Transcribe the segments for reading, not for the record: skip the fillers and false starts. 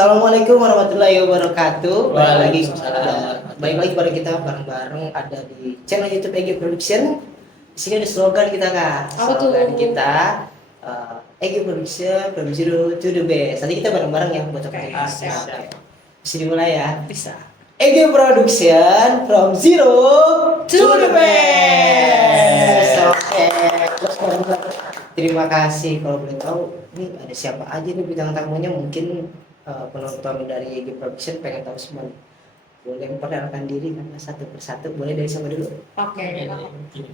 Assalamualaikum warahmatullahi wabarakatuh. Waalaikumsalam. Baik lagi pada kita bareng-bareng ada di channel YouTube EG Production. Di sini ada slogan kita kak. Apa tuh? Slogan kita EG Production from zero to the best. Nanti kita bareng-bareng ya buat Oke, kita. siap. Bisa dimulai ya. Bisa. EG Production from zero to the best. Oke. Terus bareng-bareng. Terima kasih. Kalau boleh tahu, ini ada siapa aja nih bintang tamunya? Mungkin penonton dari EG Production pengen tahu semua. Boleh memperkenalkan diri karena satu persatu. Boleh dari siapa dulu? Oke.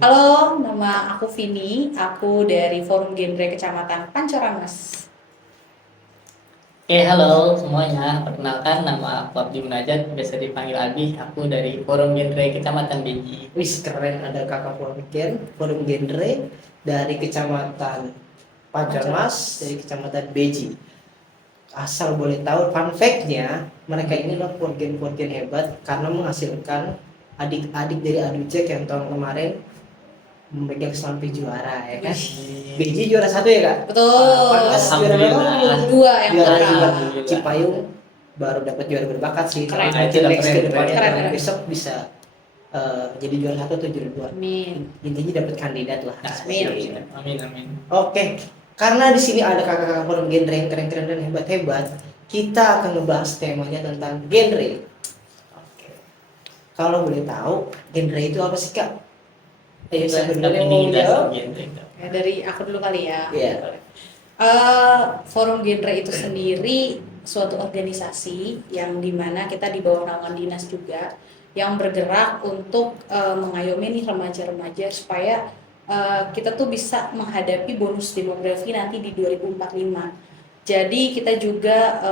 Halo, nama aku Vini. Aku dari Forum Genre Kecamatan Pancoran, Mas. Halo semuanya. Perkenalkan, nama aku Abdi Munajat, biasa dipanggil Abi. Aku dari Forum Genre Kecamatan Beji. Wih keren, ada kakak forum genre dari kecamatan Pancarmas, dari kecamatan Beji. Asal boleh tahu, fun fact-nya mereka ini adalah porgen hebat karena menghasilkan adik-adik dari Adu Jack yang tahun kemarin memegang sampai juara ya kan. Beji juara 1 ya kak. Betul. Panwas juara berapa? Dua yang Juara pertama. 2. Cipayung baru dapat juara berbakat sih. Keren. Kalau next ke depannya Keren. besok bisa jadi juara 1 atau juara 2. Amin. Intinya dapat kandidat lah. Amin. Amin. Oke, karena di sini ada kakak-kakak forum genre yang keren-keren dan hebat-hebat, kita akan ngebahas temanya tentang genre. Oke. Kalau boleh tahu, genre itu apa sih kak? Ayo saya dulu yang mau jawab. Ya, dari aku dulu kali ya. Iya. Forum Genre itu sendiri suatu organisasi yang dimana kita di bawah naungan dinas juga yang bergerak untuk mengayomi nih remaja-remaja supaya kita tuh bisa menghadapi bonus demografi nanti di 2045. Jadi kita juga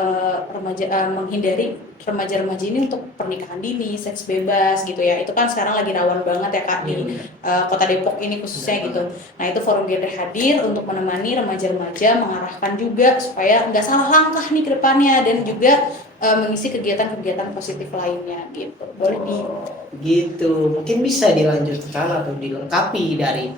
menghindari remaja-remaja ini untuk pernikahan dini, seks bebas gitu ya. Itu kan sekarang lagi rawan banget ya Kak di Kota Depok ini khususnya gitu. Nah itu Forum Genre hadir untuk menemani remaja-remaja, mengarahkan juga supaya nggak salah langkah nih ke depannya dan juga mengisi kegiatan-kegiatan positif lainnya gitu. Boleh Gitu. Mungkin bisa dilanjutkan atau dilengkapi dari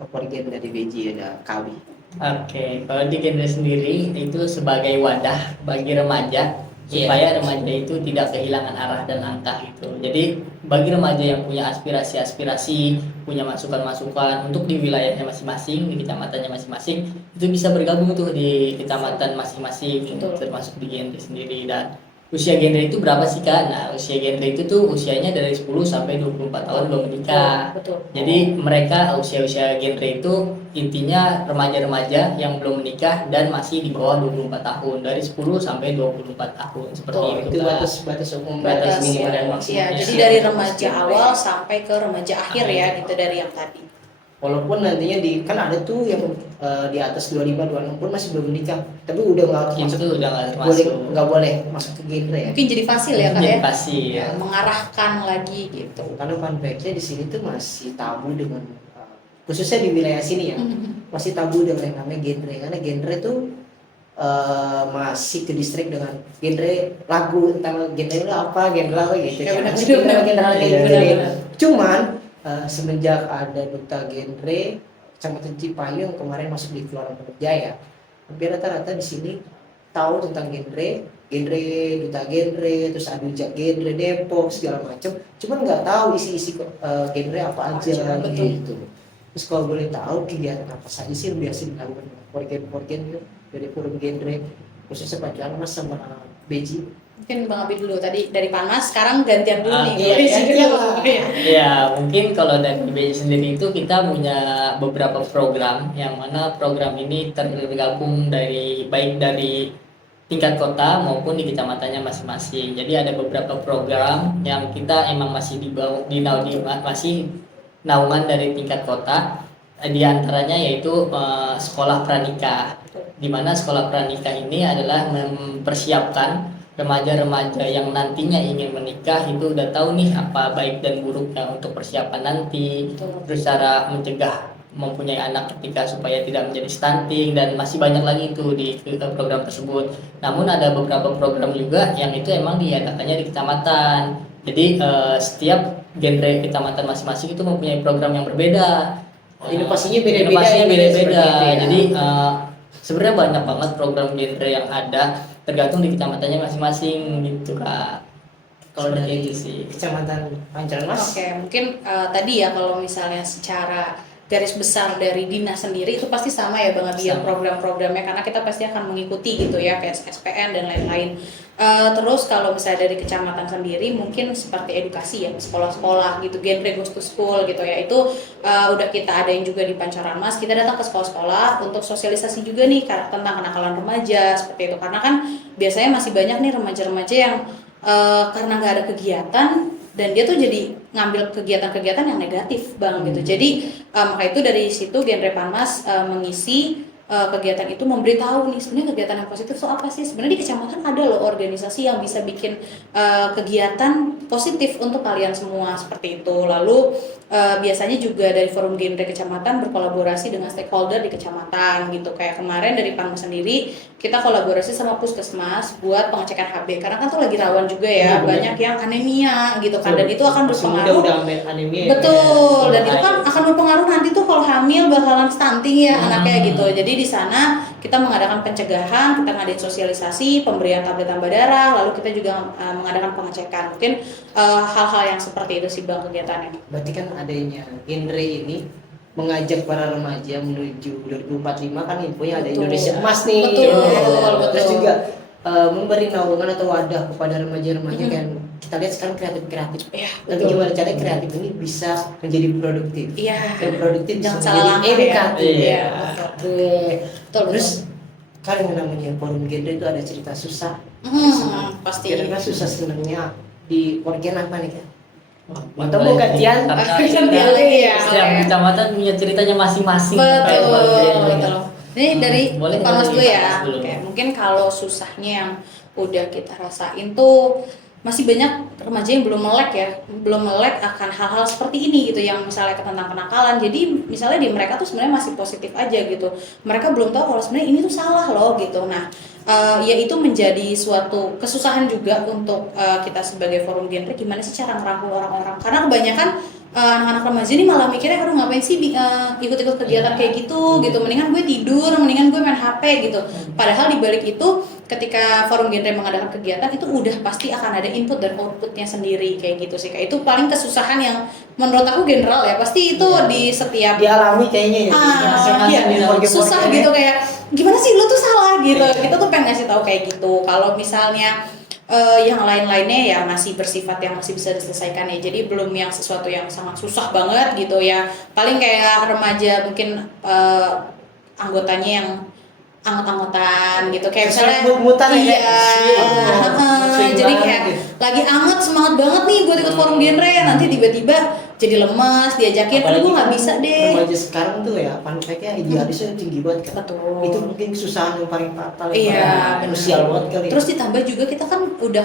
forum genre dari BJ ada Kawi. Oke, kalau di genre sendiri itu sebagai wadah bagi remaja supaya remaja itu tidak kehilangan arah dan langkah gitu. Jadi bagi remaja yang punya aspirasi, punya masukan-masukan untuk di wilayahnya masing-masing, di kecamatannya masing-masing, itu bisa bergabung tuh di kecamatan masing-masing, termasuk di genre sendiri. Dan usia genre itu berapa sih Kak? Nah, usia genre itu tuh usianya dari 10 sampai 24 tahun belum menikah. Betul. Jadi mereka usia-usia genre itu intinya remaja-remaja yang belum menikah dan masih di bawah 24 tahun, dari 10 sampai 24 tahun seperti itu. Itu Kak. batas umum, Batas minimal dan ya, maksimal. jadi dari remaja awal sampai ke remaja akhir ya gitu dari yang tadi. Walaupun nantinya kan ada tuh yang di atas 25 26 pun masih belum menikah, tapi udah nggak Itu udah nggak boleh termasuk. nggak boleh masuk ke genre ya. Mungkin jadi fasil ya Kak Jadi ya. pasti ya. Mengarahkan lagi gitu. Karena fun fact-nya di sini tuh masih tabu dengan khususnya di wilayah sini ya, masih tabu dengan yang namanya genre. Karena genre tuh masih ke distrik dengan genre lagu, tentang genre itu apa gitu Ya, kan. benar, Masih benar. genre Iya, gitu. benar. Cuman semenjak ada duta genre Kecamatan Cipayung yang kemarin masuk di Kelurahan Pondok Jaya, hampir rata-rata di sini tahu tentang genre duta genre, terus Adu Jack genre Depok segala macam. Cuman nggak tahu isi-isi genre apa aja gitu. Terus kalau boleh tahu kegiatan apa saja sih yang biasa dilakukan porgen gitu dari forum genre khususnya Pancoran Mas sama Beji. Mungkin Bang Abi dulu tadi dari Panas, sekarang gantian dulu nih. Iya, iya. Ya, mungkin kalau dari BJ sendiri itu kita punya beberapa program yang mana program ini tergabung dari baik dari tingkat kota maupun di kecamatannya masing-masing. Jadi ada beberapa program yang kita emang masih masih naungan dari tingkat kota. Di antaranya yaitu sekolah pranikah. Di mana sekolah pranikah ini adalah mempersiapkan remaja-remaja yang nantinya ingin menikah itu udah tahu nih apa baik dan buruknya untuk persiapan nanti, terus cara mencegah mempunyai anak ketika supaya tidak menjadi stunting, dan masih banyak lagi itu di program tersebut. Namun ada beberapa program juga yang itu emang diadakannya di kecamatan. Jadi setiap genre kecamatan masing-masing itu mempunyai program yang berbeda. Inovasinya beda-beda. Jadi sebenarnya banyak banget program genre yang ada tergantung di kecamatannya masing-masing gitu Kak. Kalau Seperti dari itu sih. Kecamatan Pancoran Mas, Oke, mungkin tadi ya kalau misalnya secara garis besar dari dinas sendiri itu pasti sama ya Bang Abi ya Sama. program-programnya, karena kita pasti akan mengikuti gitu ya kayak SPN dan lain-lain. Terus kalau misalnya dari kecamatan sendiri mungkin seperti edukasi ya, sekolah-sekolah gitu, genre goes to school gitu ya, itu udah kita adain juga di Pancoran Mas. Kita datang ke sekolah-sekolah untuk sosialisasi juga nih tentang kenakalan remaja seperti itu, karena kan biasanya masih banyak nih remaja-remaja yang karena nggak ada kegiatan dan dia tuh jadi ngambil kegiatan-kegiatan yang negatif Bang gitu. Jadi maka itu dari situ genre Panmas mengisi kegiatan itu, memberitahu nih sebenarnya kegiatan yang positif itu apa sih. Sebenarnya di kecamatan ada loh organisasi yang bisa bikin kegiatan positif untuk kalian semua seperti itu. Lalu biasanya juga dari forum genre kecamatan berkolaborasi dengan stakeholder di kecamatan gitu. Kayak kemarin dari Panmas sendiri kita kolaborasi sama Puskesmas buat pengecekan HB, karena kan tuh lagi rawan juga ya, banyak yang anemia gitu kan, dan itu akan berpengaruh. udah anemia ya, Betul, dan itu Kayak- kan akan berpengaruh nanti tuh kalau hamil bakalan stunting ya anaknya gitu. Jadi di sana kita mengadakan pencegahan, kita ngadain sosialisasi, pemberian tablet tambah darah, lalu kita juga mengadakan pengecekan. Mungkin hal-hal yang seperti itu sih Bang kegiatannya. berarti kan adanya genre ini mengajak para remaja menuju 2045, kan infonya ada Betul. Indonesia Emas nih. Betul, Terus betul. juga memberi naungan atau wadah kepada remaja-remaja kan kita lihat sekarang kreatif. Iya, Tapi betul. gimana caranya kreatif ini bisa menjadi produktif? Iya. Dan produktif Jangan bisa salah menjadi langkah ya. edukatif. Iya, Oke. Betul, Terus kan yang namanya forum genre itu ada cerita susah. pasti. Kira-kira susah senangnya di Porgen apa nih kan? Boleh Atau mau gantian? karena Gantian lagi ya. setiap Oke. kecamatan punya ceritanya masing-masing terkait Betul, bagian. betul. Ini dari Boleh Panas dari dulu ya. Panas dulu. Oke, mungkin kalau susahnya yang udah kita rasain tuh masih banyak remaja yang belum melek akan hal-hal seperti ini gitu, yang misalnya tentang kenakalan. Jadi misalnya di mereka tuh sebenarnya masih positif aja gitu. Mereka belum tahu kalau sebenarnya ini tuh salah loh gitu. Nah, ya itu menjadi suatu kesusahan juga untuk kita sebagai forum genre, gimana sih cara ngerangkul orang-orang, karena kebanyakan anak-anak remaja ini malah mikirnya aduh ngapain sih ikut-ikut kegiatan kayak gitu, mendingan gue tidur, mendingan gue main HP gitu. Padahal di balik itu ketika forum genre mengadakan kegiatan itu udah pasti akan ada input dan outputnya sendiri kayak gitu sih. Kayak itu paling kesusahan yang menurut aku general ya, pasti itu di setiap Dialami kayaknya ya. iya, di Porgen-Porgen susah ya. gitu, kayak gimana sih lu tuh salah gitu. Kita tuh pengen ngasih tahu kayak gitu. Kalau misalnya yang lain-lainnya ya masih bersifat yang masih bisa diselesaikan ya. Jadi belum yang sesuatu yang sangat susah banget gitu ya. Paling kayak remaja mungkin anggotanya yang anget-angetan gitu, kayak misalnya Mut-mutan ya, iya, Swing jadi banget kayak gitu. lagi anget semangat banget nih buat ikut forum genre, nanti tiba-tiba jadi lemas, diajakin aduh gue nggak kan bisa deh. remaja sekarang tuh ya funfact-nya idealisnya tinggi banget kan. Betul. Itu mungkin kesusahan yang paling fatal, Iya, paling krusial banget kali. Terus ditambah juga kita kan udah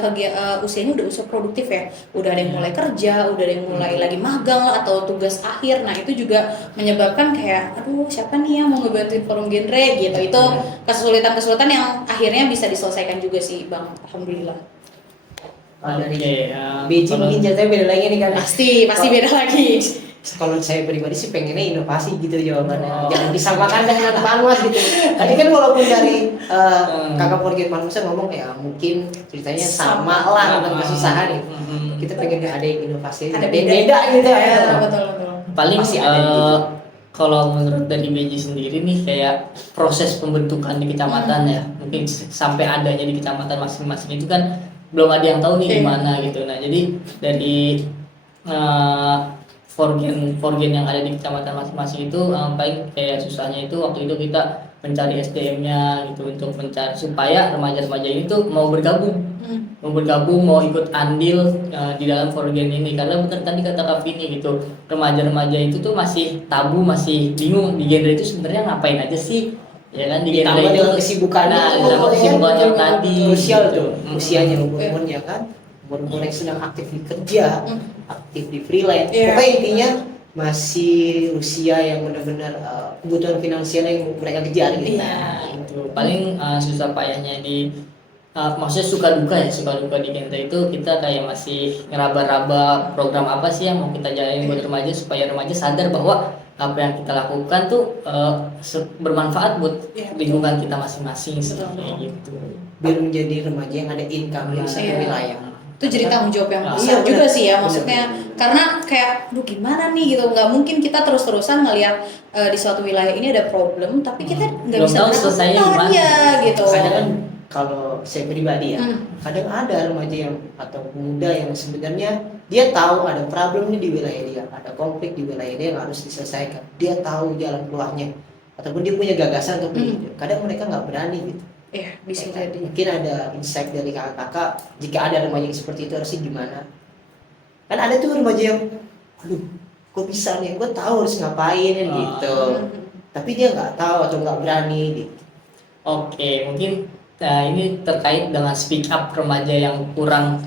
usianya udah usia produktif ya, udah ada yang mulai kerja, udah ada yang mulai lagi magang lah atau tugas akhir. Nah itu juga menyebabkan kayak aduh siapa nih yang mau ngebantuin forum genre gitu. Itu kesulitan-kesulitan yang akhirnya bisa diselesaikan juga sih Bang, alhamdulillah. Dari Oke, Beijing kalau- mungkin ceritanya beda lagi nih kan. Pasti beda lagi. Kalau saya pribadi sih pengennya inovasi gitu jawabannya. Oh. Jangan disamakan dengan Panwas gitu. Tadi kan walaupun dari kakak Porgen Panwasnya ngomong ya mungkin ceritanya sama lah tentang kesusahan gitu. Kita pengen ada yang inovasi, Ada ada yang beda gitu ya. Betul, betul. paling Masih ada gitu. kalau menurut dari BJ sendiri nih kayak proses pembentukan di kecamatan ya, mungkin sampai adanya di kecamatan masing-masing itu kan belum ada yang tahu nih Iya. gimana gitu. Nah jadi dari forgen yang ada di kecamatan masing-masing itu paling kayak susahnya itu waktu itu kita mencari SDM-nya gitu untuk mencari supaya remaja-remaja ini tuh mau bergabung mau ikut andil di dalam forgen ini, karena benar tadi kata Kak Vini gitu, remaja-remaja itu tuh masih tabu, masih bingung di genre itu sebenarnya ngapain aja sih, ya kan di genre Ditambah itu dengan kesibukannya, nah, ditambah kesibukan yang tadi krusial gitu. tuh usianya umur-umurnya kan, umur yang sedang aktif di kerja, aktif di freelance. Iya. Pokoknya intinya masih usia yang benar-benar kebutuhan finansial yang mereka kejar gitu. Nah, itu paling susah payahnya di maksudnya suka duka di genre itu kita kayak masih ngeraba-raba program apa sih yang mau kita jalanin buat remaja supaya remaja sadar bahwa apa yang kita lakukan tuh bermanfaat buat Iya, betul. lingkungan kita masing-masing Betul. kayak gitu. biar menjadi remaja yang ada income di satu Iya. wilayah. Itu jadi tanggung jawab yang Iya, besar juga benar. sih ya, Benar, maksudnya benar. karena kayak duh gimana nih gitu, nggak mungkin kita terus-terusan ngelihat di suatu wilayah ini ada problem tapi kita nggak Belum bisa tahu selesainya melakukan gimana. ya gitu. Kadang kan kalau saya pribadi ya, Hmm. kadang ada remaja yang atau pemuda yang sebenarnya dia tahu ada problem nih di wilayah dia, ada konflik di wilayah dia yang harus diselesaikan. Dia tahu jalan keluarnya, ataupun dia punya gagasan untuk ini. Kadang mereka nggak berani gitu. Iya bisa Ya kan? jadi. Mungkin ada insight dari kakak-kakak, jika ada remaja yang seperti itu harusnya gimana? Kan ada tuh remaja yang, aduh, kok bisa nih? Gue tahu harus ngapain kan gitu. Tapi dia nggak tahu atau nggak berani gitu. Oke, mungkin ini terkait dengan speak up remaja yang kurang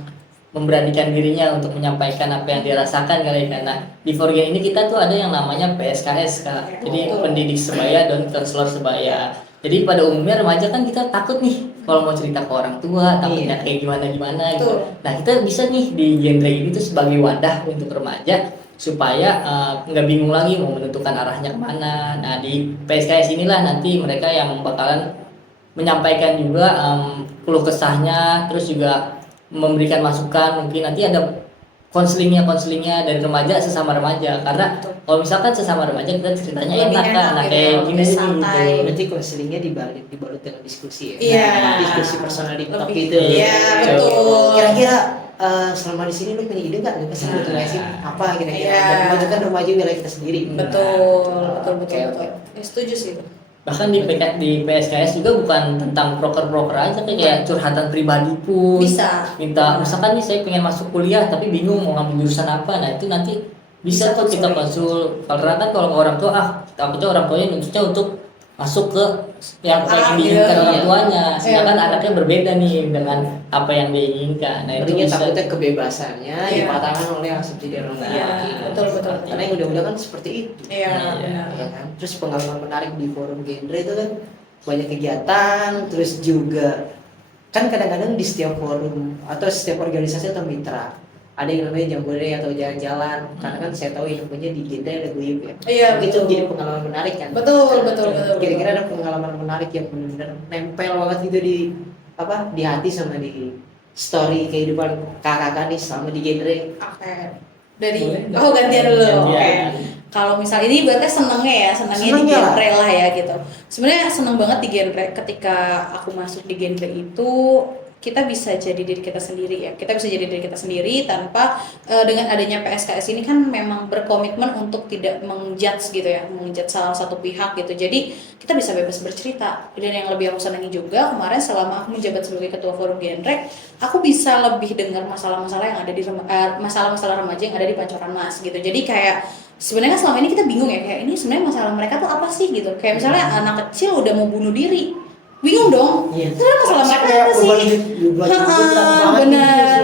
memberanikan dirinya untuk menyampaikan apa yang dirasakan kali ya. Karena di Forgen ini kita tuh ada yang namanya PSKS Kak. Jadi Betul. pendidik sebaya dan konselor sebaya. Jadi pada umumnya remaja kan kita takut nih kalau mau cerita ke orang tua, takutnya Iya. kayak gimana gitu. Betul. Nah kita bisa nih di genre ini tuh sebagai wadah untuk remaja supaya nggak bingung lagi mau menentukan arahnya kemana. Nah di PSKS inilah nanti mereka yang bakalan menyampaikan juga keluh kesahnya, terus juga memberikan masukan. Mungkin nanti ada konselingnya dari remaja sesama remaja, karena kalau misalkan sesama remaja kita ceritanya Lebih enak kan, enak nah gitu, kayak lebih gini nih santai. gitu. Berarti konselingnya dibalut dengan diskusi ya? Iya. Diskusi personal di top Lebih- itu. Iya betul. Kira-kira selama di sini lu punya ide nggak? Lu pasti Nah. butuh ngasih apa kira-kira? Iya. Dan memajukan remaja wilayah kita sendiri. Betul, betul, Oke, betul, oke. betul. Ya, setuju sih. Bahkan di PSKS juga bukan tentang proker-proker aja, kayak curhatan pribadi pun Bisa. minta, misalkan nih saya pengen masuk kuliah tapi bingung mau ngambil jurusan apa, nah itu nanti bisa tuh kita konsul. Karena kan kalau ke orang tua takutnya orang tuanya nuntutnya untuk masuk ke yang pengen diinginkan iya. orang tuanya, sedangkan Iya. anaknya berbeda nih dengan apa yang dia inginkan. Nah itu Artinya bisa. takutnya kebebasannya Iya. dipatahkan oleh asumsi dari orang Iya, tua. betul, betul. Karena yang udah-udah kan seperti itu. Iya, Iya. benar. Ya kan? Terus pengalaman menarik di forum genre itu kan banyak kegiatan, terus juga kan kadang-kadang di setiap forum atau setiap organisasi atau mitra ada yang namanya jambore atau jalan-jalan, karena kan saya tahu infonya di genre ada guyup ya. Iya, Itu betul. jadi pengalaman menarik kan. Betul, betul, betul. Kira-kira ada pengalaman menarik yang benar-benar nempel banget gitu di hati sama di story kehidupan kakak nih selama di genre. Oke. Dari Boleh. gantian dulu. Oke. Gantian. Kalau misal ini berarti senengnya di Senengnya lah. genre lah ya gitu. Sebenarnya seneng banget di genre ketika aku masuk di genre itu kita bisa jadi diri kita sendiri ya. Kita bisa jadi diri kita sendiri tanpa dengan adanya PSKS ini kan memang berkomitmen untuk tidak mengjudge gitu ya, mengjudge salah satu pihak gitu. Jadi kita bisa bebas bercerita. Dan yang lebih aku senangi juga kemarin selama aku menjabat sebagai ketua forum genre, aku bisa lebih dengar masalah-masalah yang ada di masalah-masalah remaja yang ada di Pancoran Mas gitu. Jadi kayak sebenarnya kan selama ini kita bingung ya, kayak ini sebenarnya masalah mereka tuh apa sih gitu. Kayak misalnya anak kecil udah mau bunuh diri, bingung dong. Iya. Sebenarnya masalah mereka apa sih? Benar.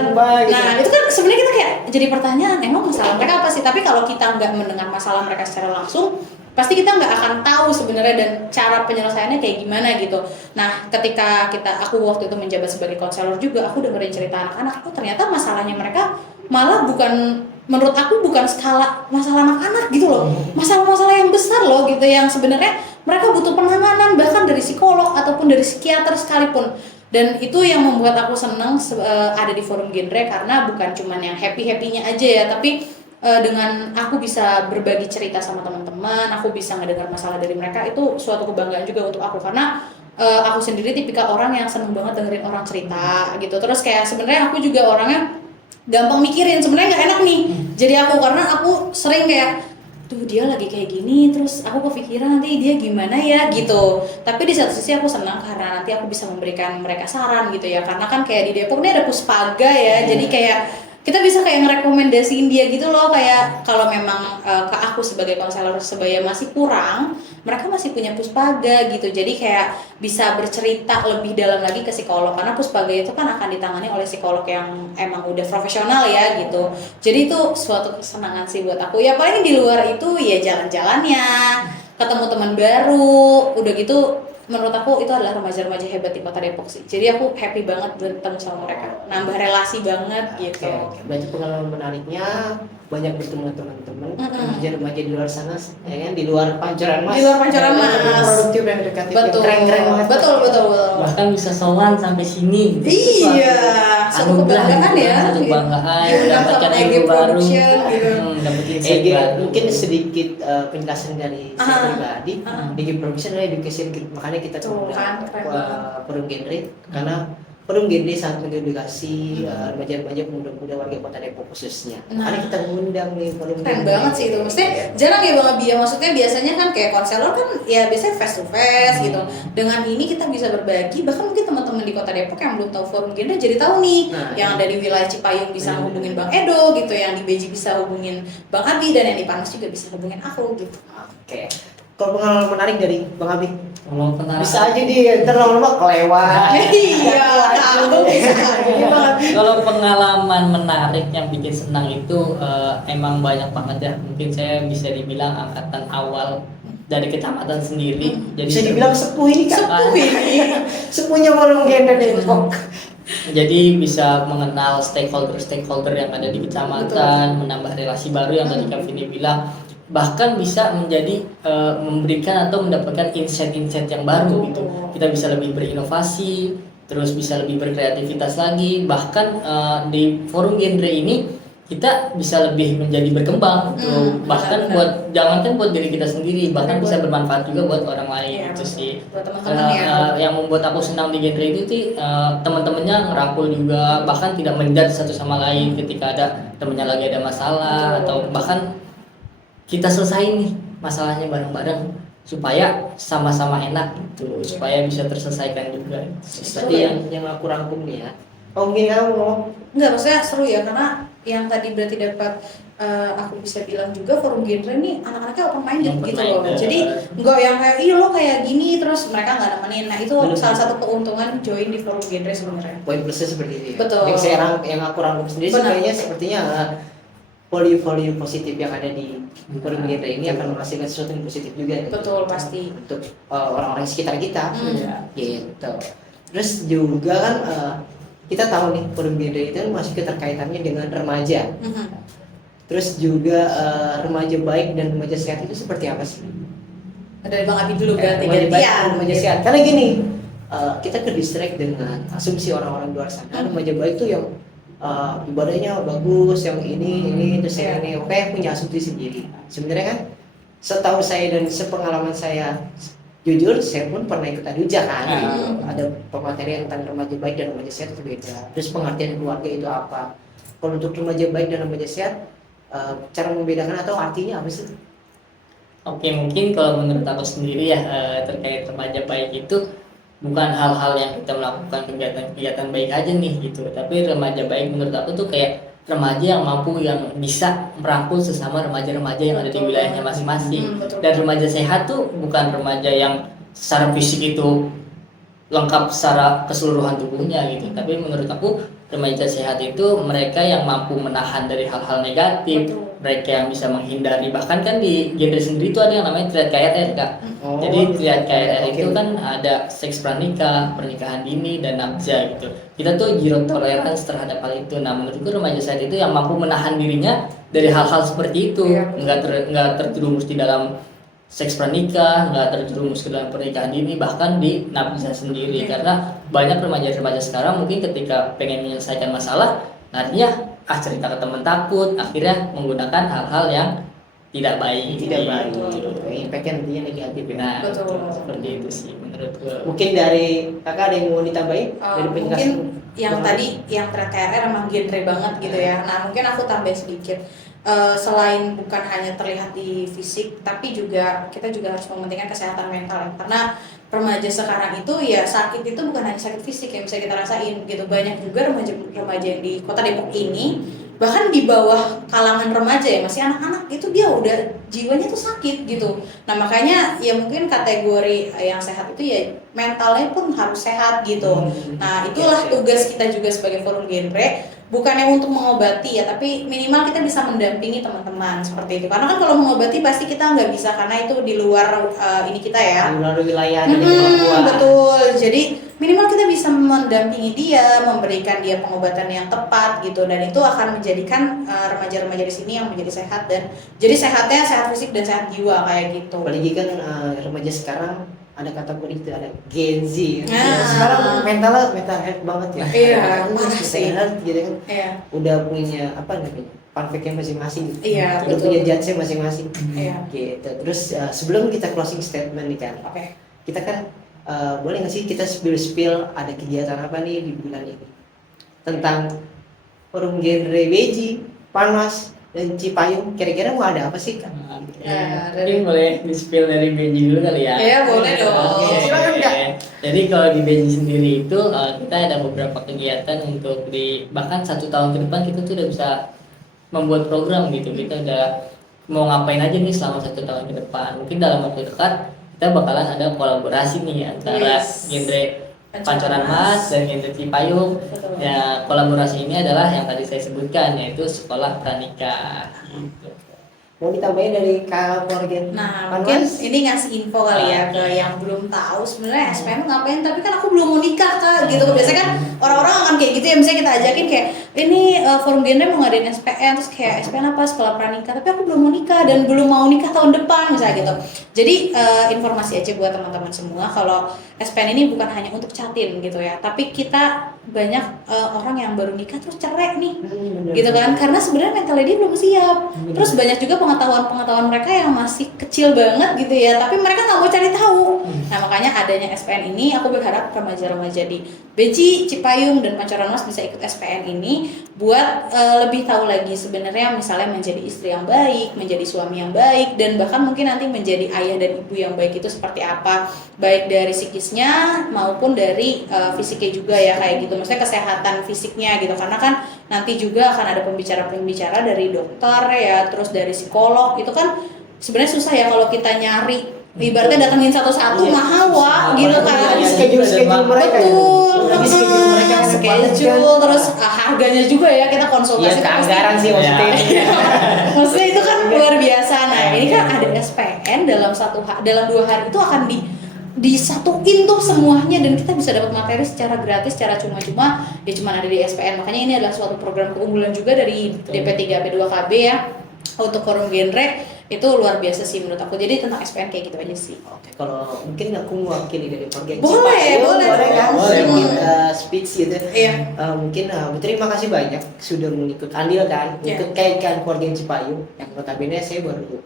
Nah itu kan sebenarnya kita kayak jadi pertanyaan, emang masalah mereka apa sih? Tapi kalau kita nggak mendengar masalah mereka secara langsung, pasti kita nggak akan tahu sebenarnya dan cara penyelesaiannya kayak gimana gitu. Nah ketika aku waktu itu menjabat sebagai konselor juga, aku dengerin cerita anak-anak, oh ternyata masalahnya mereka malah bukan, menurut aku bukan skala masalah anak-anak gitu loh, masalah-masalah yang besar loh gitu, yang sebenarnya mereka butuh penanganan bahkan dari psikolog ataupun dari psikiater sekalipun. Dan itu yang membuat aku senang ada di forum genre, karena bukan cuman yang happy-happynya aja ya, tapi dengan aku bisa berbagi cerita sama teman-teman, aku bisa ngedengar masalah dari mereka, itu suatu kebanggaan juga untuk aku, karena aku sendiri tipikal orang yang seneng banget dengerin orang cerita gitu. Terus kayak sebenarnya aku juga orangnya gampang mikirin, sebenarnya nggak enak nih jadi aku, karena aku sering kayak tuh dia lagi kayak gini, terus aku kepikiran nanti dia gimana ya gitu. Tapi di satu sisi aku senang karena nanti aku bisa memberikan mereka saran gitu ya, karena kan kayak di Depok ini ada Puspaga ya, jadi kayak kita bisa kayak ngerekomendasiin dia gitu loh, kayak kalau memang ke aku sebagai konselor sebaya masih kurang, mereka masih punya Puspaga gitu. Jadi kayak bisa bercerita lebih dalam lagi ke psikolog, karena Puspaga itu kan akan ditangani oleh psikolog yang emang udah profesional ya gitu. Jadi itu suatu kesenangan sih buat aku. Ya paling di luar itu ya jalan-jalannya, ketemu teman baru, udah gitu menurut aku itu adalah remaja-remaja hebat di Kota Depok sih. Jadi aku happy banget bertemu sama mereka, nambah relasi banget gitu. Oke. Berarti pengalaman menariknya banyak bertemu teman-teman remaja-remaja di luar sana, ya kan, di luar pancoran mas. Di luar pancoran mas. Produktif dan edukatif. Betul. Keren-keren banget. Betul. Bahkan bisa sowan sampai sini gitu. Iya, suatu kebanggaan ya. Satu kebanggaan Dapat mendapatkan EG ilmu baru, production gitu. dapat insight EG baru. mungkin sedikit penjelasan dari saya pribadi. Ah. EG Production adalah education, makanya kita Tuh, kan, keren banget. forum genre karena forum genre sangat mengedukasi remaja-remaja pemuda-pemuda warga Kota Depok khususnya. Nah. Makanya kita mengundang nih forum Keren genre. banget sih itu. Maksudnya jarang ya Bang Abi ya. Maksudnya biasanya kan kayak konselor kan ya biasanya face to face gitu. Dengan ini kita bisa berbagi, bahkan mungkin teman-teman di Kota Depok yang belum tahu forum genre jadi tahu nih. Nah, yang ada di wilayah Cipayung bisa hubungin Bang Edo gitu, yang di Beji bisa hubungin Bang Abi, dan yang di Panas juga bisa hubungin aku gitu. Oke. Kalau pengalaman menarik dari Bang Abi, Kalau pernah bisa aja di ntar lama-lama kelewat. Iya, aku bisa aja Bang Abi. Kalau pengalaman menarik yang bikin senang itu emang banyak banget ya. Mungkin saya bisa dibilang angkatan awal dari kecamatan sendiri. Jadi Bisa dibilang sepuh ini kan. Sepuh ini. Sepuhnya forum genre Depok. Jadi bisa mengenal stakeholder yang ada di kecamatan, menambah relasi baru yang tadi Kak Vini bilang, bahkan bisa menjadi memberikan atau mendapatkan insight-insight yang baru gitu. Kita bisa lebih berinovasi, terus bisa lebih berkreativitas lagi. Bahkan di forum genre ini kita bisa lebih menjadi berkembang gitu. Bahkan benar. buat jangankan buat diri kita sendiri, bahkan bisa bermanfaat juga buat orang lain Iya, itu sih. buat teman-teman ya. Yang membuat aku senang di genre itu sih teman-temannya ngerangkul juga, bahkan tidak menjudge satu sama lain ketika ada temennya lagi ada masalah, atau bahkan kita selesai nih masalahnya bareng-bareng supaya sama-sama enak gitu, supaya bisa terselesaikan juga. Tadi yang aku rangkum nih ya. Oh mungkin kamu ngomong. Enggak, maksudnya seru ya, karena yang tadi berarti dapat aku bisa bilang juga forum genre nih anak-anaknya open minded gitu loh. Open-minded. Jadi enggak yang kayak iya lo kayak gini terus mereka nggak nemenin. Nah itu salah satu keuntungan join di forum genre sebenarnya. Poin plusnya seperti itu ya. Betul. Yang aku rangkum sendiri Benar. sebenarnya sepertinya value positif yang ada di forum genre ini akan menghasilkan sesuatu yang positif juga. Betul, pasti. Untuk orang-orang di sekitar kita. Gitu. Terus juga kan kita tahu nih forum genre itu masih keterkaitannya dengan remaja. Terus juga remaja baik dan remaja sehat itu seperti apa sih? Dari Bang Abi dulu Remaja baik dan ganti-gantian. remaja sehat. Karena gini, kita ke distract dengan asumsi orang-orang luar sana. Remaja baik itu yang ibadahnya bagus, yang ini terus yang ini, oke, punya asumsi sendiri. Sebenarnya kan, setahu saya dan sepengalaman saya, jujur saya pun pernah ikut aduja kan. Ada pematerian tentang remaja baik dan remaja sehat itu beda. Terus pengertian keluarga itu apa? Kalau untuk remaja baik dan remaja sehat, cara membedakan atau artinya apa sih? Oke, mungkin kalau menurut aku sendiri ya terkait remaja baik itu bukan hal-hal yang kita melakukan kegiatan-kegiatan baik aja nih gitu, tapi remaja baik menurut aku tuh kayak remaja yang mampu, yang bisa merangkul sesama remaja-remaja yang ada di wilayahnya masing-masing. Dan remaja sehat tuh bukan remaja yang secara fisik itu lengkap secara keseluruhan tubuhnya gitu, tapi menurut aku remaja sehat itu mereka yang mampu menahan dari hal-hal negatif. Mereka yang bisa menghindari, bahkan kan di genre sendiri itu ada yang namanya triad KRR Kak. Jadi triad KRR itu kan ada seks pranikah, pernikahan dini, dan nafsa gitu. Kita tuh zero tolerance terhadap hal itu. Nah menurutku remaja saat itu yang mampu menahan dirinya dari hal-hal seperti itu, nggak terjerumus di dalam seks pranikah, nggak terjerumus ke dalam pernikahan dini, bahkan di nafsa sendiri. Karena banyak remaja-remaja sekarang mungkin ketika pengen menyelesaikan masalah, nantinya cerita ke teman takut, akhirnya menggunakan hal-hal yang tidak baik. Impactnya nantinya negatif ya. Nah, seperti itu sih menurut gue. Mungkin dari kakak ada yang mau ditambahin dari penjelasan? Mungkin yang tadi yang KRR emang genre banget gitu ya. Nah mungkin aku tambah sedikit. Selain bukan hanya terlihat di fisik, tapi juga kita juga harus mementingkan kesehatan mental ya. Karena remaja sekarang itu ya sakit itu bukan hanya sakit fisik yang bisa kita rasain gitu. Banyak juga remaja yang di Kota Depok ini, bahkan di bawah kalangan remaja ya, masih anak-anak, itu dia udah jiwanya tuh sakit gitu. Nah makanya ya mungkin kategori yang sehat itu ya mentalnya pun harus sehat gitu. Nah itulah tugas kita juga sebagai forum genre, bukannya untuk mengobati ya, tapi minimal kita bisa mendampingi teman-teman seperti itu. Karena kan kalau mengobati pasti kita nggak bisa karena itu di luar ini kita ya. Melalui wilayah dari kemampuan. Betul. Jadi minimal kita bisa mendampingi dia, memberikan dia pengobatan yang tepat gitu, dan itu akan menjadikan remaja-remaja di sini yang menjadi sehat, dan jadi sehatnya sehat fisik dan sehat jiwa kayak gitu. Apalagi kan remaja sekarang ada kategori itu, ada Gen Z. Nah. Sekarang mental health banget ya. Iya, Terus parah mental sih. health gitu kan. Iya. Udah punya apa namanya? Fun fact-nya masing-masing. Iya, Udah betul. punya judge-nya masing-masing. Iya. Gitu. Terus sebelum kita closing statement nih kan. Oke. Kita kan boleh nggak sih kita spill ada kegiatan apa nih di bulan ini tentang forum genre Beji, Panas, dan Cipayung. Kira-kira mau ada apa sih kan? Ya, Mungkin boleh di-spill dari Beji dulu kali ya. Iya, boleh dong. Oke. Silakan, Kak. Jadi kalau di Beji sendiri itu kita ada beberapa kegiatan untuk bahkan 1 tahun ke depan kita tuh udah bisa membuat program gitu. Kita udah mau ngapain aja nih selama 1 tahun ke depan. Mungkin dalam waktu dekat kita bakalan ada kolaborasi nih antara Yes. genre Pancoran Mas dan genre Cipayung. Betul. Ya, kolaborasi ini adalah yang tadi saya sebutkan, yaitu sekolah pranikah. Gitu. Mau ditambahin dari Kak Morgan? Nah, Panas? mungkin ini ngasih info kali ya ke yang belum tahu sebenarnya SPM ngapain, tapi kan aku belum mau nikah Kak, gitu. Biasanya kan orang-orang akan kayak gitu ya, misalnya kita ajakin kayak ini forum genre mau ngadain SPM, terus kayak SPM apa, sekolah pranikah, tapi aku belum mau nikah dan belum mau nikah tahun depan misalnya gitu. Jadi informasi aja buat teman-teman semua kalau SPM ini bukan hanya untuk catin gitu ya, tapi kita banyak orang yang baru nikah terus cerai nih. Bener. Gitu kan, karena sebenarnya mentalnya dia belum siap. Terus banyak juga pengetahuan mereka yang masih kecil banget gitu ya, tapi mereka nggak mau cari tahu. Nah, makanya adanya SPN ini, aku berharap remaja-remaja di Beji, Cipayung, dan Pancoran Mas bisa ikut SPN ini buat lebih tahu lagi sebenarnya misalnya menjadi istri yang baik, menjadi suami yang baik, dan bahkan mungkin nanti menjadi ayah dan ibu yang baik itu seperti apa, baik dari psikisnya maupun dari fisiknya juga ya kayak gitu. Maksudnya kesehatan fisiknya gitu, karena kan nanti juga akan ada pembicara-pembicara dari dokter ya, terus dari psikolog. Itu kan sebenarnya susah ya kalau kita nyari, ibaratnya datengin satu-satu Iya. mahal wah gitu kan. Lagi schedule mereka ya. Betul, Lagi schedule mereka kan schedule, terus harganya juga ya, kita Iya, konsultasi itu pasti- keanggaran sih maksudnya. maksudnya itu kan luar biasa. Nah, ini kan ada SPN dalam dalam 2 hari itu akan disatuin tuh semuanya, dan kita bisa dapat materi secara gratis, secara cuma-cuma ya, cuma ada di SPN. Makanya ini adalah suatu program keunggulan juga dari DP3 P2KB ya untuk forum genre. Itu luar biasa sih menurut aku. Jadi tentang SPN kayak gitu aja sih. Oke, kalau mungkin aku mewakili dari Morgan Boleh, Cipayung, boleh. boleh kan? Boleh. Sedikit speech gitu. Iya. Mungkin terima kasih banyak sudah mengikut andil kan, Iya. ikut kaitkan Morgan Cipayung yang notabene saya baru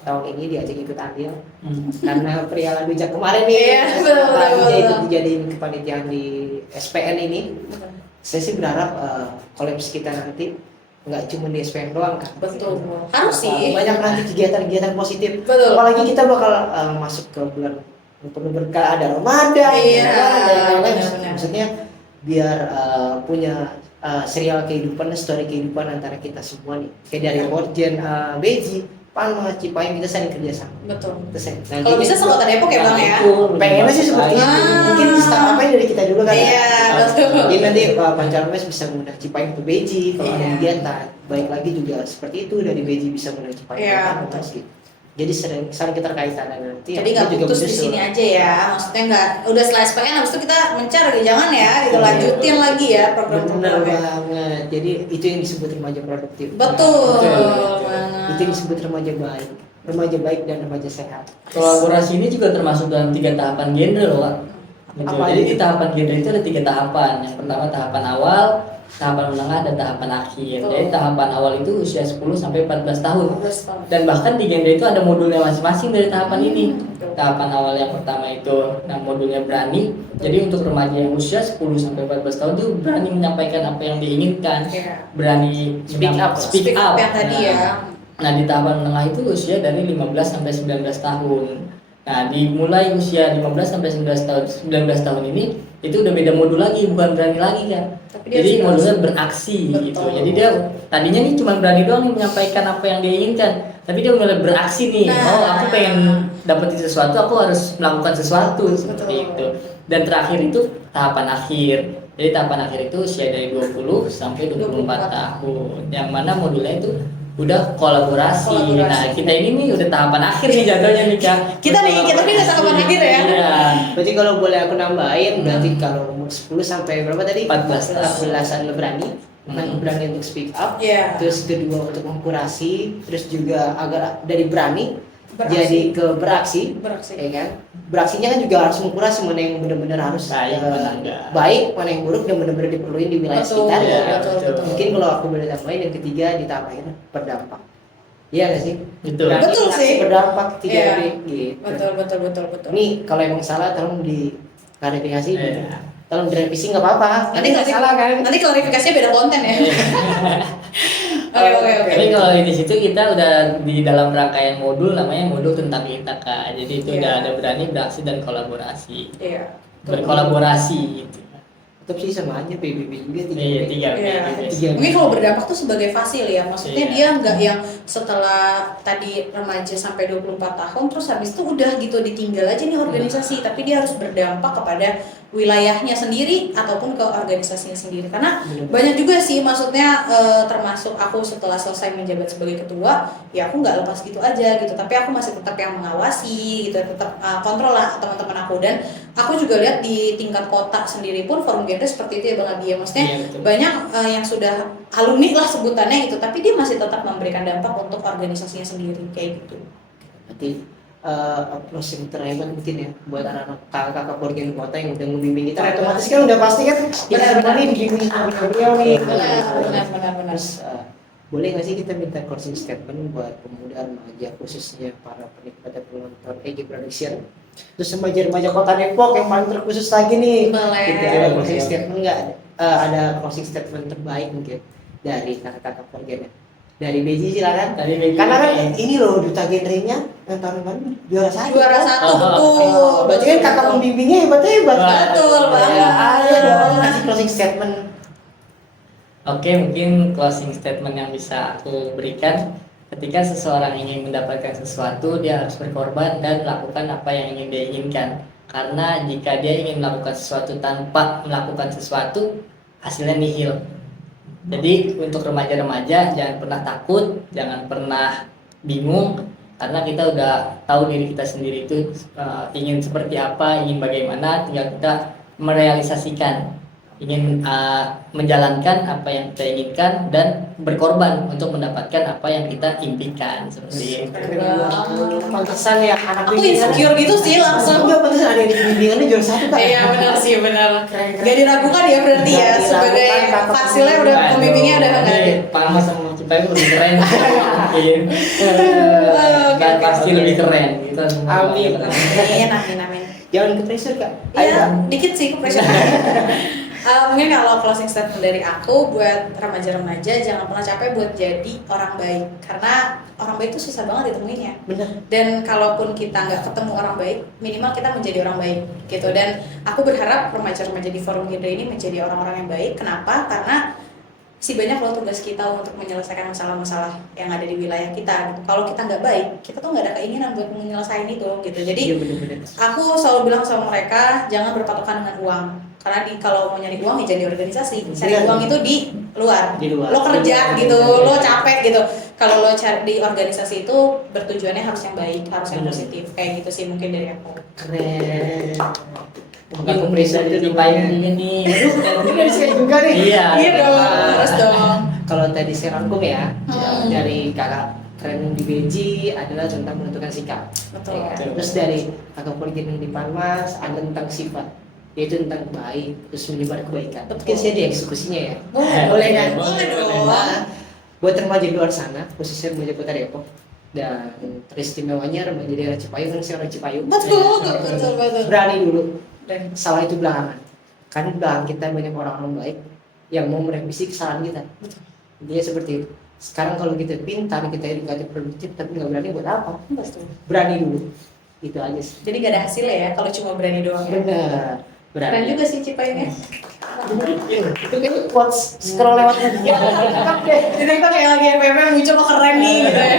tahun ini diajak ikut andil karena Priala Bijak kemarin nih. Iya, betul, dia betul. ikut dijadiin kepanitiaan di SPN ini. Saya sih berharap kolaps kita nanti nggak cuma di SPN doang kan. Betul. Harus sih. Banyak nanti kegiatan-kegiatan positif. Betul. Apalagi kita bakal masuk ke bulan penuh berkah, ada Ramadan, Iya, ada yang lain. benar-benar. Maksudnya biar punya serial kehidupan, story kehidupan antara kita semua nih. Kayak dari Morgan, Beji, Panas, Cipayung, kita saling kerjasama. Betul. Nantinya Kalau bisa sama Kota Depok ya Bang ya. pengennya sih seperti itu. Ah. Mungkin startupnya dari kita dulu kan. Iya, betul. Jadi nanti Pancaran Mas bisa mengundang Cipayung ke Beji kalau ada Iya. kegiatan. Baik lagi juga seperti itu, dari Beji bisa mengundang Cipayung Iya, ke betul. Panas gitu. Jadi saling keterkaitan, dan nanti Jadi aku nggak juga putus di menyusul. sini aja ya, maksudnya nggak udah setelah SPN habis itu kita mencar lagi, jangan ya, gitu Iya. lanjutin lagi ya Benar program-programnya. banget. Jadi itu yang disebut remaja produktif. Betul Betul. banget. Itu yang disebut remaja baik dan remaja sehat. Kolaborasi ini juga termasuk dalam 3 tahapan genre loh, Kak. Gitu. Apa Jadi itu? di tahapan genre itu ada 3 tahapan. Yang pertama tahapan awal, tahapan menengah, dan tahapan akhir. Betul. Jadi tahapan awal itu usia 10 sampai 14 tahun. 14 tahun. Dan bahkan di genre itu ada modulnya masing-masing dari tahapan ini. Betul. Tahapan awal yang pertama itu modulnya berani. Jadi untuk remaja yang usia 10 sampai 14 tahun itu berani menyampaikan apa yang diinginkan. Iya. Berani Speak up. Speak up yang tadi Nah, ya. Nah, di tahapan menengah itu usia dari 15 sampai 19 tahun. Nah, dimulai usia 15 sampai 19 tahun ini itu udah beda modul lagi, bukan berani lagi kan. Tapi dia Jadi harus modulnya beraksi. beraksi Betul. gitu. Jadi dia tadinya nih cuma berani doang nih menyampaikan apa yang dia inginkan, tapi dia mulai beraksi nih. Nah. Oh, aku pengen dapetin sesuatu, aku harus melakukan sesuatu seperti Betul. itu. Dan terakhir itu tahapan akhir. Jadi tahapan akhir itu usia dari 20 sampai 24 tahun. Yang mana modulnya itu udah kolaborasi. Nah, kita ini nih udah tahapan akhir nih jatuhnya nih, Kak. Kita udah tahapan akhir ya. Iya. Berarti kalau boleh aku nambahin, berarti kalau umur 10 sampai berapa tadi? 14-an lo berani. Berani untuk speak up. Iya. Terus kedua untuk mengkurasi, terus juga agar dari berani Beraksi. jadi ke beraksi. Beraksi. Ya kan? Beraksinya kan juga harus mengkurasi mana yang benar-benar harus Baik, mana enggak. baik, mana yang buruk dan benar-benar diperluin di wilayah Betul, sekitar. ya, Ya. betul. Mungkin kalau aku boleh tambahin yang ketiga di tahap akhir berdampak. Iya nggak sih? Betul. Berani Betul beraksi sih. Berdampak tidak Iya. gitu. Betul. Ini kalau emang salah tolong diklarifikasi. Iya. Tolong direvisi nggak apa-apa. Nanti nggak salah kan? Nanti klarifikasinya beda konten ya. Oke. Tapi kalau di situ kita udah di dalam rangkaian modul namanya modul tentang kita, Kak. Jadi itu Iya. udah ada berani, beraksi dan kolaborasi. Iya. Berkolaborasi gitu. Tetap sih sama aja PBB juga tiga. Iya, tiga. Iya. Tiga. Mungkin kalau berdampak tuh sebagai fasil ya, maksudnya Iya. dia nggak yang setelah tadi remaja sampai 24 tahun terus habis itu udah gitu ditinggal aja nih organisasi, tapi dia harus berdampak kepada wilayahnya sendiri ataupun ke organisasinya sendiri. Karena banyak juga sih maksudnya termasuk aku setelah selesai menjabat sebagai ketua, ya aku nggak lepas gitu aja gitu, tapi aku masih tetap yang mengawasi gitu, tetap kontrol lah teman-teman aku. Dan aku juga lihat di tingkat kota sendiri pun forum genre seperti itu ya Bang Abi ya, maksudnya Iya, betul. banyak yang sudah alumni lah sebutannya gitu, tapi dia masih tetap memberikan dampak untuk organisasinya sendiri kayak gitu. Berarti approach yang terhebat mungkin ya buat anak-anak kakak-kakak keluarga di kota yang udah membimbing kita. Otomatis kan udah pasti kan kita nih dibimbing sama beliau nih. Benar. Terus boleh nggak sih kita minta closing statement buat pemuda remaja khususnya para penikmat dan penonton EG Production, terus remaja-remaja kota Depok yang paling terkhusus lagi nih. Boleh. Kita ada closing statement nggak? Ada closing statement terbaik mungkin dari kakak-kakak keluarganya. Dari Beji silakan. Dari Beji. Karena kan ini loh duta genrenya yang tahun kemarin juara satu. Juara satu betul. Berarti kan kakak membimbingnya hebat-hebat. Betul banget. Ya, ayo dong kasih closing statement. Oke, mungkin closing statement yang bisa aku berikan, ketika seseorang ingin mendapatkan sesuatu, dia harus berkorban dan melakukan apa yang ingin dia inginkan. Karena jika dia ingin melakukan sesuatu tanpa melakukan sesuatu, hasilnya nihil. Jadi untuk remaja-remaja jangan pernah takut, jangan pernah bingung, karena kita udah tahu diri kita sendiri itu ingin seperti apa, ingin bagaimana, tinggal kita merealisasikan, ingin menjalankan apa yang kita inginkan dan berkorban untuk mendapatkan apa yang kita impikan seperti itu. Pantesan ya anak Aku insecure gitu sih langsung. Enggak pantesan ada yang bimbingannya juara satu kan. Iya benar sih benar. Keren-keren. Gak diragukan ya berarti ya, Nggak sebagai diragukan, kakak fasilnya udah Aduh, pembimbingnya udah nggak ada. ini Pangmas sama Cipayu lebih keren mungkin. Oke, Dan oke. pasti lebih keren gitu. Amin. Amin. Jangan ke pressure kak. Iya, dikit sih pressure. Mungkin kalau closing statement dari aku buat remaja-remaja, jangan pernah capek buat jadi orang baik, karena orang baik itu susah banget ditemuin ya. Bener. Dan kalaupun kita nggak ketemu orang baik, minimal kita menjadi orang baik gitu. Dan aku berharap remaja-remaja di forum genre ini menjadi orang-orang yang baik. Kenapa? Karena si banyak loh tugas kita untuk menyelesaikan masalah-masalah yang ada di wilayah kita gitu. Kalau kita nggak baik, kita tuh nggak ada keinginan buat menyelesaikan itu gitu. Jadi Iya bener-bener. aku selalu bilang sama mereka, jangan berpatokan dengan uang. Karena kalau mau nyari uang ya jadi organisasi. Cari Bener. uang itu di luar. Di luar. Lo kerja Di luar. gitu, lo capek gitu. Kalau lo cari di organisasi itu bertujuannya harus yang baik, harus yang Bener. positif. Kayak gitu sih mungkin dari aku. Keren. Mungkin pressure itu Cipayu juga nih. Ini dari saya juga nih. Iya. Iya dong, harus dong. Kalau tadi saya rangkum ya, Hmm. dari kakak keren di Beji adalah tentang menentukan sikap. Betul. Ya kan? Terus dari kakak politik yang di Palmas ada tentang sifat, yaitu tentang baik, terus menyebar kebaikan. Mungkin saya di eksekusinya ya. Boleh kan? Boleh dong. Nah, buat remaja di luar sana, khususnya remaja kota Depok, dan teristimewanya remaja daerah Cipayu, kan saya orang Cipayu. Betul. Berani dulu, Dan salah itu belakangan. Karena di belakang kita banyak orang-orang baik yang mau merevisi kesalahan kita. Intinya seperti itu. Sekarang kalau kita pintar, kita edukatif, produktif, tapi nggak berani buat apa? betul. Berani dulu. Itu aja sih. Jadi gak ada hasilnya ya kalau cuma berani doang ya. Benar. Keren Berani. juga sih Cipayungnya. Itu kan quotes scroll lewat media. Jadi kan kayak lagi FPP muncul lo keren nih gitu ya.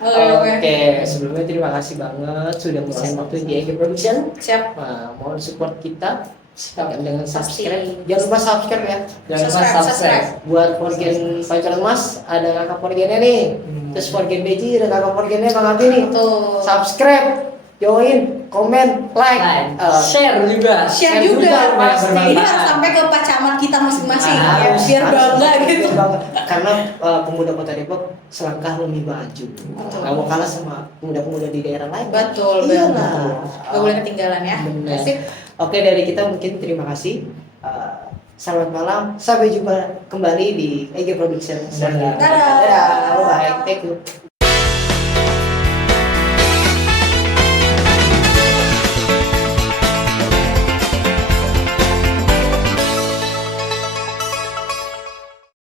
Oke. Oke, sebelumnya terima kasih banget sudah meluangkan waktu di EG Production. Siap. Mohon support kita dengan subscribe. Pasti. Jangan lupa subscribe ya. Jangan lupa Subscribe. subscribe. Buat Forgen Pancoran Mas ada kakak Forgennya nih. Terus Forgen Beji ada kakak Forgennya Bang Abi nih. Betul. Subscribe, join, komen, like, Share juga. Share juga pasti. Ini harus sampai ke pacaman kita masing-masing ya, Harus, biar harus, bangga gitu. bangga. Karena pemuda Kota Depok selangkah lebih maju. Nggak mau kalah sama pemuda-pemuda di daerah lain. Betul, Iyalah. betul. Gak boleh ketinggalan ya. Benar. Sip. Oke, dari kita mungkin terima kasih. Selamat malam. Sampai jumpa kembali di EG Production. Dadah. Dadah. Bye. Thank you.